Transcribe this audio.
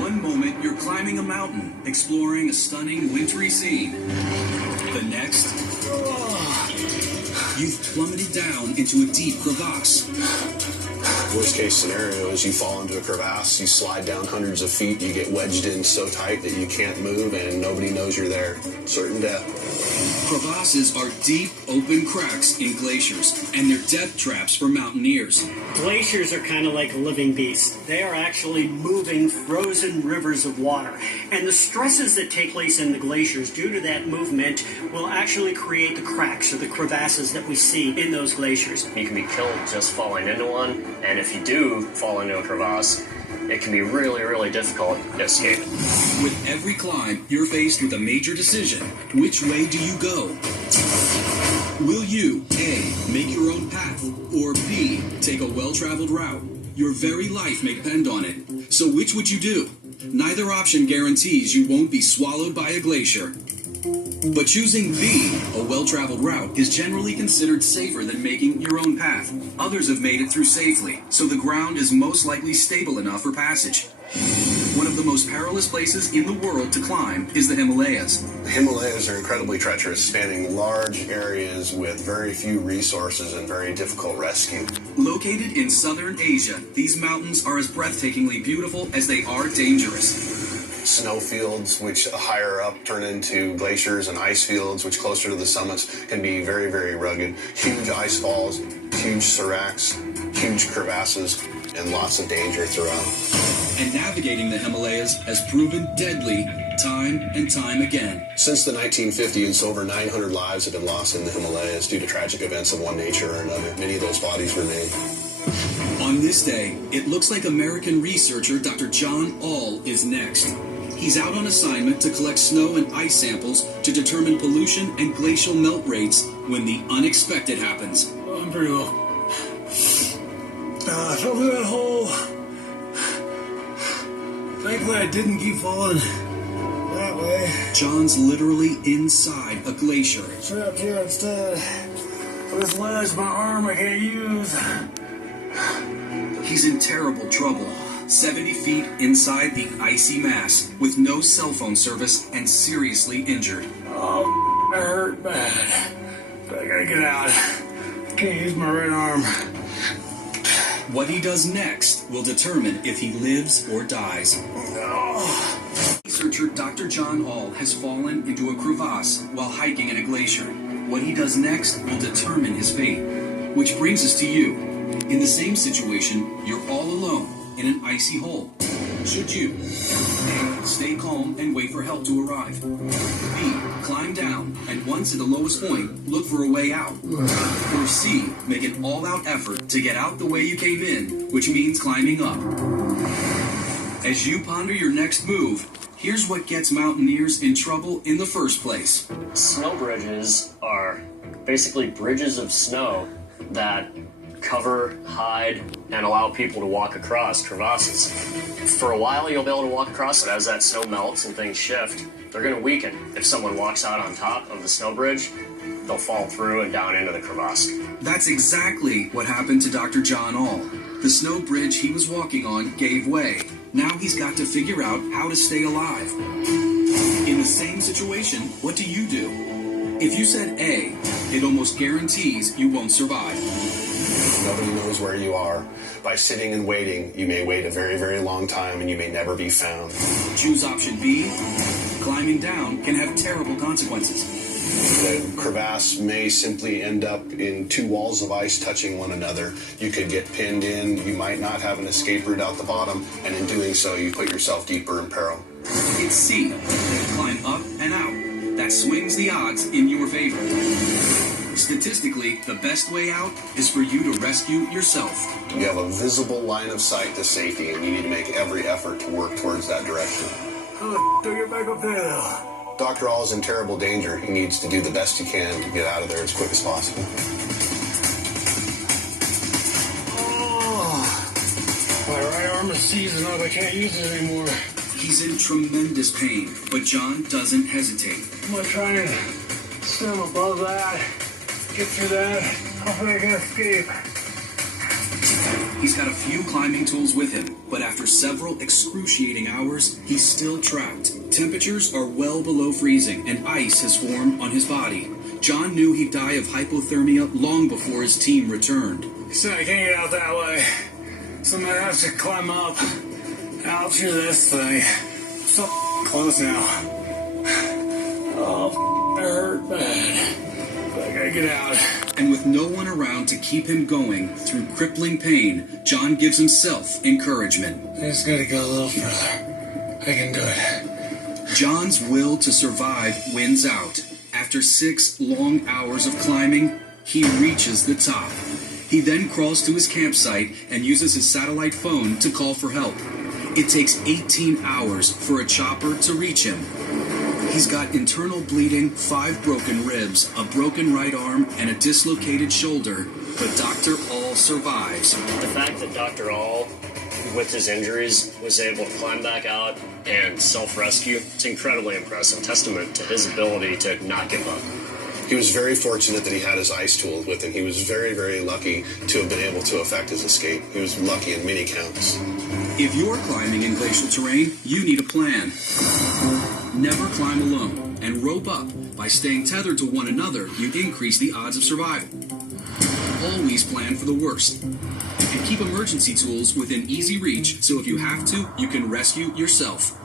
One moment, you're climbing a mountain, exploring a stunning wintry scene. The next, you've plummeted down into a deep crevasse. Worst case scenario is you fall into a crevasse, you slide down hundreds of feet, you get wedged in so tight that you can't move and nobody knows you're there. Certain death. Crevasses are deep, open cracks in glaciers, and they're death traps for mountaineers. Glaciers are kind of like living beasts. They are actually moving frozen rivers of water. And the stresses that take place in the glaciers due to that movement will actually create the cracks or the crevasses that we see in those glaciers. You can be killed just falling into one, and if you do fall into a crevasse, it can be really, really difficult to escape it. With every climb, you're faced with a major decision. Which way do you go? Will you, A, make your own path, or B, take a well-traveled route? Your very life may depend on it. So which would you do? Neither option guarantees you won't be swallowed by a glacier. But choosing B, a well-traveled route, is generally considered safer than making your own path. Others have made it through safely, so the ground is most likely stable enough for passage. One of the most perilous places in the world to climb is the Himalayas. The Himalayas are incredibly treacherous, spanning large areas with very few resources and very difficult rescue. Located in southern Asia, these mountains are as breathtakingly beautiful as they are dangerous. Snowfields, which higher up turn into glaciers, and ice fields, which closer to the summits can be very, very rugged. Huge ice falls, huge seracs, huge crevasses, and lots of danger throughout. And navigating the Himalayas has proven deadly time and time again. Since the 1950s, over 900 lives have been lost in the Himalayas due to tragic events of one nature or another. Many of those bodies remain. On this day, it looks like American researcher Dr. John All is next. He's out on assignment to collect snow and ice samples to determine pollution and glacial melt rates when the unexpected happens. Oh, I'm pretty low. I fell through that hole. Thankfully, I didn't keep falling that way. John's literally inside a glacier. Trapped here instead. This ledge, my arm, I can't use. He's in terrible trouble. 70 feet inside the icy mass, with no cell phone service and seriously injured. Oh, I hurt bad. But I gotta get out. Can't use my right arm. What he does next will determine if he lives or dies. Researcher Dr. John All has fallen into a crevasse while hiking in a glacier. What he does next will determine his fate. Which brings us to you. In the same situation, you're all alone in an icy hole. Should you A, stay calm and wait for help to arrive? B, climb down and once at the lowest point, look for a way out? Or C, make an all-out effort to get out the way you came in, which means climbing up? As you ponder your next move, here's what gets mountaineers in trouble in the first place. Snow bridges are basically bridges of snow that cover, hide, and allow people to walk across crevasses. For a while, you'll be able to walk across it. As that snow melts and things shift, they're going to weaken. If someone walks out on top of the snow bridge, they'll fall through and down into the crevasse. That's exactly what happened to Dr. John All. The snow bridge he was walking on gave way. Now he's got to figure out how to stay alive. In the same situation, what do you do? If you said A, it almost guarantees you won't survive. Nobody knows where you are. By sitting and waiting, you may wait a very, very long time and you may never be found. Choose option B. Climbing down can have terrible consequences. The crevasse may simply end up in two walls of ice touching one another. You could get pinned in, you might not have an escape route out the bottom, and in doing so, you put yourself deeper in peril. It's C. Climb up and out. That swings the odds in your favor. Statistically, the best way out is for you to rescue yourself. You have a visible line of sight to safety, and you need to make every effort to work towards that direction. How the do I get back up there, though? Dr. All is in terrible danger. He needs to do the best he can to get out of there as quick as possible. Oh, my right arm is seizing up. I can't use it anymore. He's in tremendous pain, but John doesn't hesitate. I'm gonna try and swim above that, get through that. Hopefully I can escape. He's got a few climbing tools with him, but after several excruciating hours, he's still trapped. Temperatures are well below freezing, and ice has formed on his body. John knew he'd die of hypothermia long before his team returned. So I can't get out that way. So I'm gonna have to climb up out through this thing. So close now. Oh, I hurt bad. But I gotta get out. And with no one around to keep him going through crippling pain, John gives himself encouragement. I just gotta go a little further. I can do it. John's will to survive wins out. After 6 long hours of climbing, he reaches the top. He then crawls to his campsite and uses his satellite phone to call for help. It takes 18 hours for a chopper to reach him. He's got internal bleeding, 5 broken ribs, a broken right arm, and a dislocated shoulder, but Dr. All survives. The fact that Dr. All, with his injuries, was able to climb back out and self-rescue, it's incredibly impressive. Testament to his ability to not give up. He was very fortunate that he had his ice tools with him. He was very, very lucky to have been able to effect his escape. He was lucky in many counts. If you're climbing in glacial terrain, you need a plan. Never climb alone, and rope up. By staying tethered to one another, you increase the odds of survival. Always plan for the worst. And keep emergency tools within easy reach, so if you have to, you can rescue yourself.